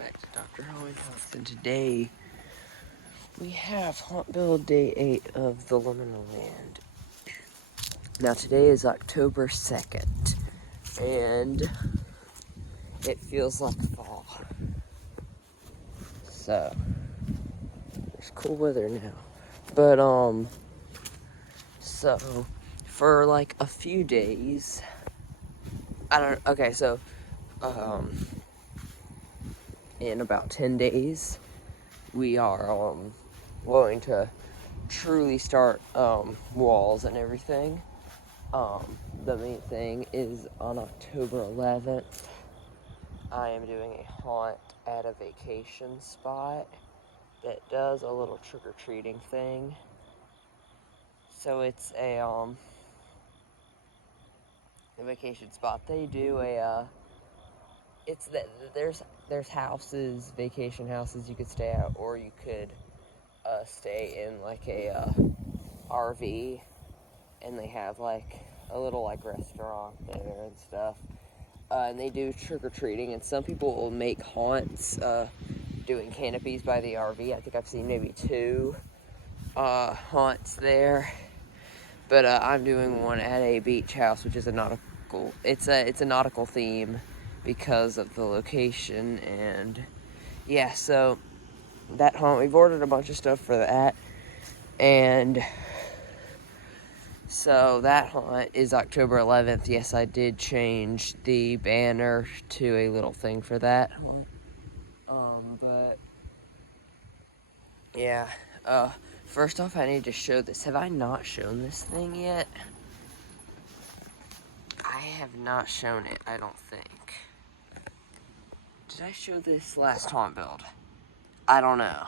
back to Dr. Holly Health, and today we have Haunt Build Day 8 of the Liminal Land. Now today is October 2nd, and it feels like fall. So, there's cool weather now. But, so, for like a few days, in about 10 days, we are, going to truly start, walls and everything. The main thing is on October 11th, I am doing a haunt at a vacation spot that does a little trick-or-treating thing. So it's a vacation spot. They do there's houses, vacation houses you could stay at, or you could stay in like a RV, and they have like a little like restaurant there and stuff. And they do trick-or-treating, and some people will make haunts doing canopies by the RV. I think I've seen maybe 2 haunts there. But I'm doing one at a beach house, which is a nautical. It's a nautical theme because of the location, and yeah. So that haunt, we've ordered a bunch of stuff for that, and so that haunt is October 11th. Yes, I did change the banner to a little thing for that haunt. But yeah. First off, I need to show this. Have I not shown this thing yet? I have not shown it, I don't think. Did I show this last haunt build? I don't know.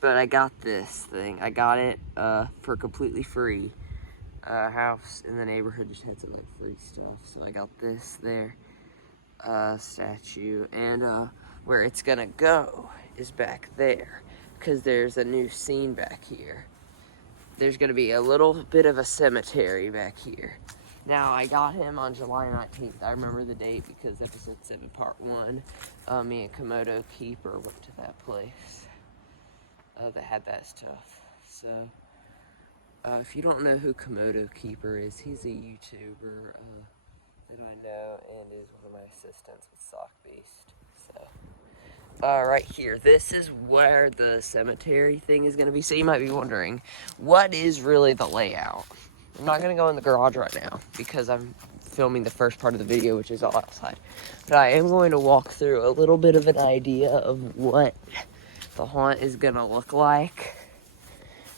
But I got this thing. I got it for completely free. House in the neighborhood just had some like free stuff. So I got this there statue. And where it's gonna go is back there, because there's a new scene back here. There's gonna be a little bit of a cemetery back here. Now, I got him on July 19th. I remember the date because episode 7, part 1, me and Komodo Keeper went to that place that had that stuff. So, if you don't know who Komodo Keeper is, he's a YouTuber that I know and is one of my assistants with Sock Beast. So, right here, this is where the cemetery thing is going to be. So you might be wondering, what is really the layout? I'm not going to go in the garage right now because I'm filming the first part of the video, which is all outside. But I am going to walk through a little bit of an idea of what the haunt is going to look like,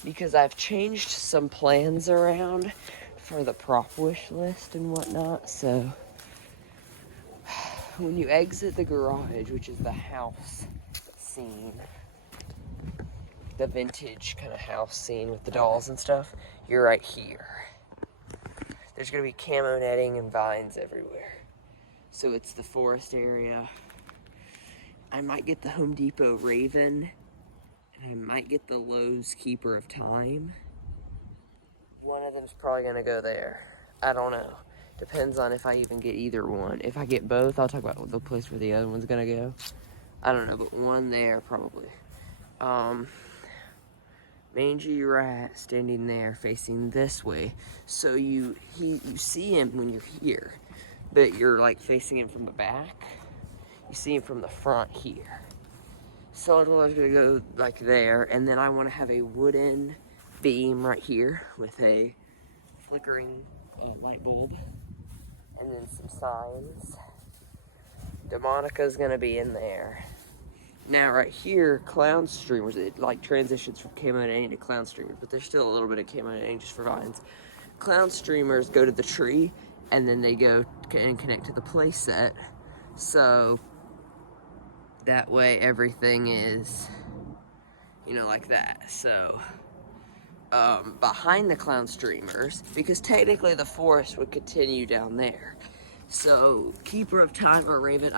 because I've changed some plans around for the prop wish list and whatnot. So when you exit the garage, which is the house scene, the vintage kind of house scene with the dolls and stuff, you're right here. There's going to be camo netting and vines everywhere. So it's the forest area. I might get the Home Depot Raven, and I might get the Lowe's Keeper of Time. One of them's probably going to go there. I don't know. Depends on if I even get either one. If I get both, I'll talk about the place where the other one's going to go. I don't know, but one there probably. Mangy rat standing there facing this way. So you see him when you're here, but you're like facing him from the back. You see him from the front here. So I'm gonna go like there, and then I want to have a wooden beam right here with a flickering light bulb, and then some signs. Demonica's gonna be in there. Now right here, clown streamers, it like transitions from camo netting to clown streamers, but there's still a little bit of camo netting just for vines. Clown streamers go to the tree, and then they go and connect to the play set. So that way everything is, like that. So behind the clown streamers, because technically the forest would continue down there. So, Keeper of Time or Raven,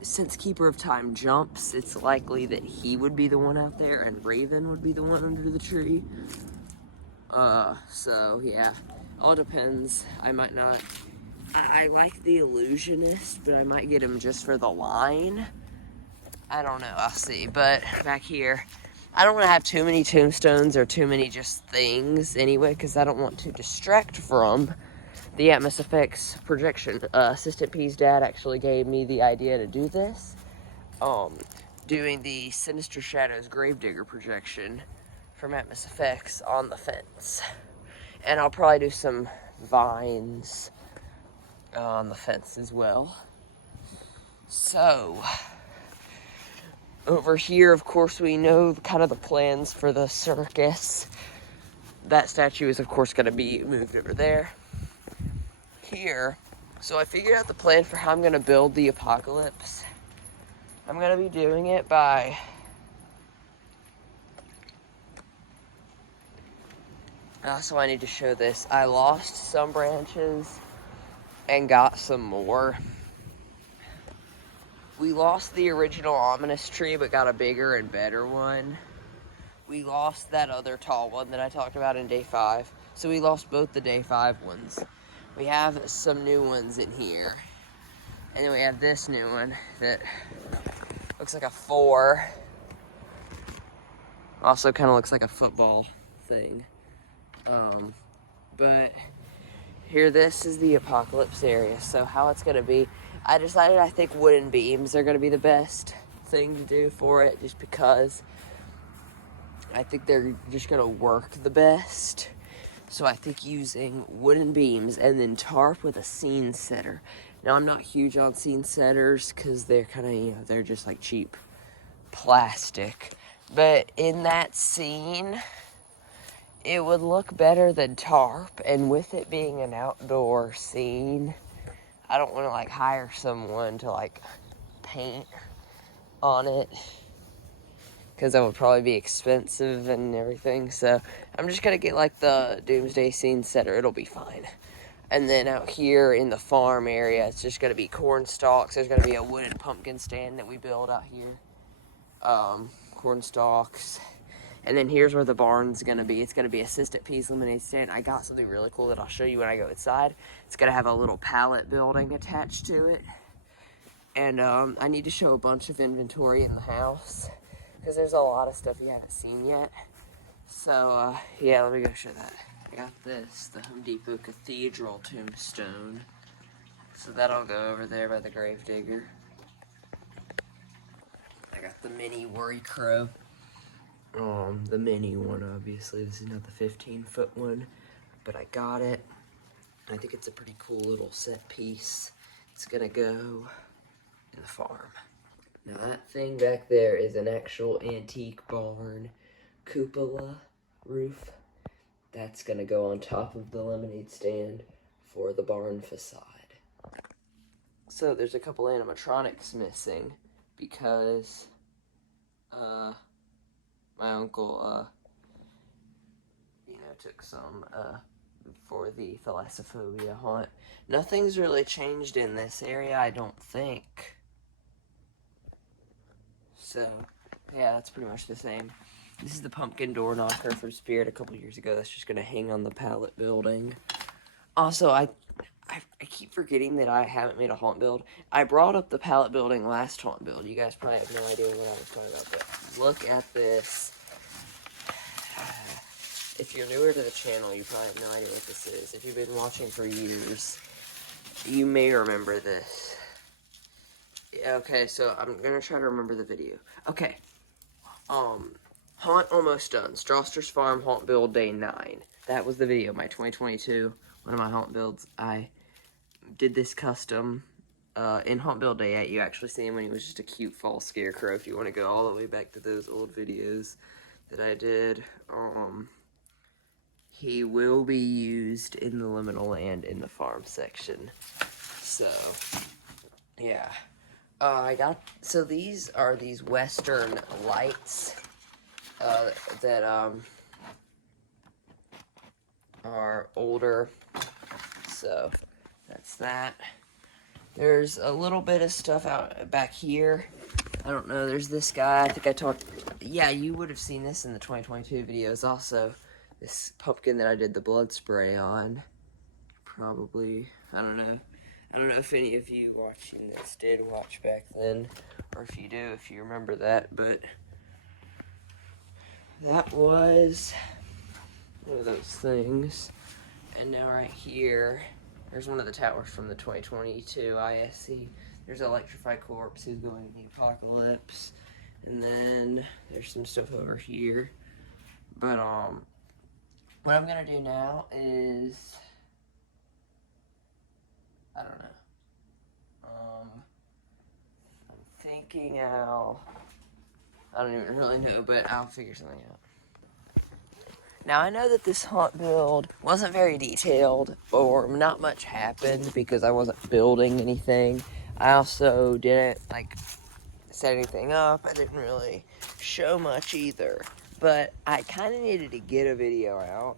since Keeper of Time jumps, it's likely that he would be the one out there and Raven would be the one under the tree. So, yeah, all depends. I might not, I like the Illusionist, but I might get him just for the line. I don't know, I'll see. But back here, I don't want to have too many tombstones or too many just things anyway, because I don't want to distract from the Atmos Effects projection. Assistant P's dad actually gave me the idea to do this. Doing the Sinister Shadows Gravedigger projection from Atmos Effects on the fence. And I'll probably do some vines on the fence as well. So, over here, of course, we know kind of the plans for the circus. That statue is, of course, going to be moved over there. Here, so I figured out the plan for how I'm going to build the apocalypse. I'm going to be doing it by also, I need to show this. I lost some branches and got some more. We lost the original ominous tree, but got a bigger and better one. We lost that other tall one that I talked about in day 5. So we lost both the day 5 ones. We have some new ones in here. And then we have this new one that looks like a 4. Also kind of looks like a football thing. But here, this is the apocalypse area. So how it's going to be, I decided I think wooden beams are going to be the best thing to do for it, just because I think they're just going to work the best. So I think using wooden beams and then tarp with a scene setter. Now, I'm not huge on scene setters because they're kind of, you know, they're just like cheap plastic. But in that scene, it would look better than tarp. And with it being an outdoor scene, I don't want to like hire someone to like paint on it, because that would probably be expensive and everything. So I'm just going to get like the Doomsday Scene Setter. It'll be fine. And then out here in the farm area, it's just going to be corn stalks. There's going to be a wooden pumpkin stand that we build out here. Corn stalks. And then here's where the barn's going to be. It's going to be Assistant P's lemonade stand. I got something really cool that I'll show you when I go inside. It's going to have a little pallet building attached to it. And I need to show a bunch of inventory in the house, because there's a lot of stuff you haven't seen yet. So, yeah, let me go show that. I got this, the Home Depot Cathedral tombstone. So that'll go over there by the Gravedigger. I got the mini Worry Crow. The mini one, obviously. This is not the 15-foot one, but I got it. I think it's a pretty cool little set piece. It's gonna go in the farm. Now that thing back there is an actual antique barn cupola roof. That's gonna go on top of the lemonade stand for the barn facade. So there's a couple animatronics missing because my uncle took some for the thalassophobia haunt. Nothing's really changed in this area, I don't think. So, yeah, that's pretty much the same. This is the pumpkin door knocker from Spirit a couple years ago. That's just going to hang on the pallet building. Also, I keep forgetting that I haven't made a haunt build. I brought up the pallet building last haunt build. You guys probably have no idea what I was talking about, but look at this. If you're newer to the channel, you probably have no idea what this is. If you've been watching for years, you may remember this. Okay, so I'm gonna try to remember the video. Okay, haunt almost done. Strawster's Farm haunt build day 9. That was the video, my 2022, one of my haunt builds. I did this custom in haunt build day 8. You actually see him when he was just a cute fall scarecrow. If you want to go all the way back to those old videos that I did, he will be used in the liminal and in the farm section. So, yeah. So these are these Western lights that are older. So that's that. There's a little bit of stuff out back here. I don't know, there's this guy, I think I talked, yeah, you would have seen this in the 2022 videos also. This pumpkin that I did the blood spray on. Probably, I don't know. I don't know if any of you watching this did watch back then, or if you do, if you remember that, but that was one of those things. And now right here, there's one of the towers from the 2022 ISC. There's Electrified Corpse who's going in the apocalypse. And then there's some stuff over here. But what I'm gonna do now is, I don't know. I'm thinking I don't even really know, but I'll figure something out. Now, I know that this haunt build wasn't very detailed, or not much happened because I wasn't building anything. I also didn't, set anything up. I didn't really show much either. But I kind of needed to get a video out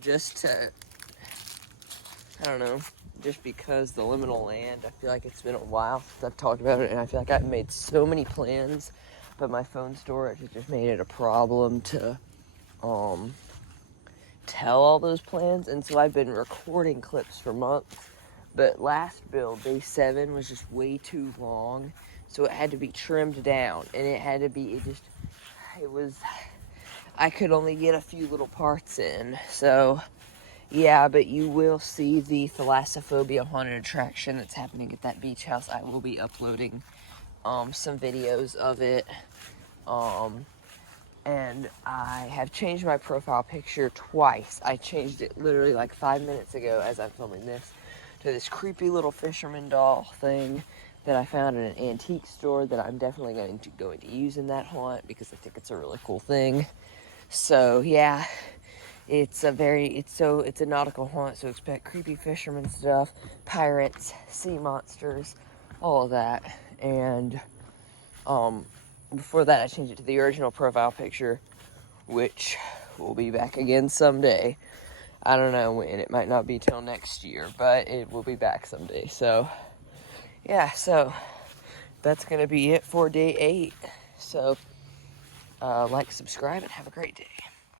just to, I don't know, just because the liminal land, I feel like it's been a while since I've talked about it, and I feel like I've made so many plans, but my phone storage has just made it a problem to tell all those plans, and so I've been recording clips for months. But last build, day 7, was just way too long, so it had to be trimmed down, and I could only get a few little parts in. So yeah, but you will see the Thalassophobia haunted attraction that's happening at that beach house. I will be uploading some videos of it. And I have changed my profile picture twice. I changed it literally like 5 minutes ago as I'm filming this to this creepy little fisherman doll thing that I found in an antique store that I'm definitely going to use in that haunt because I think it's a really cool thing. So yeah, it's a nautical haunt, so expect creepy fisherman stuff, pirates, sea monsters, all of that. And before that, I changed it to the original profile picture, which will be back again someday. I don't know when. It might not be till next year, but it will be back someday. So, yeah, so that's going to be it for day 8. So, like, subscribe, and have a great day.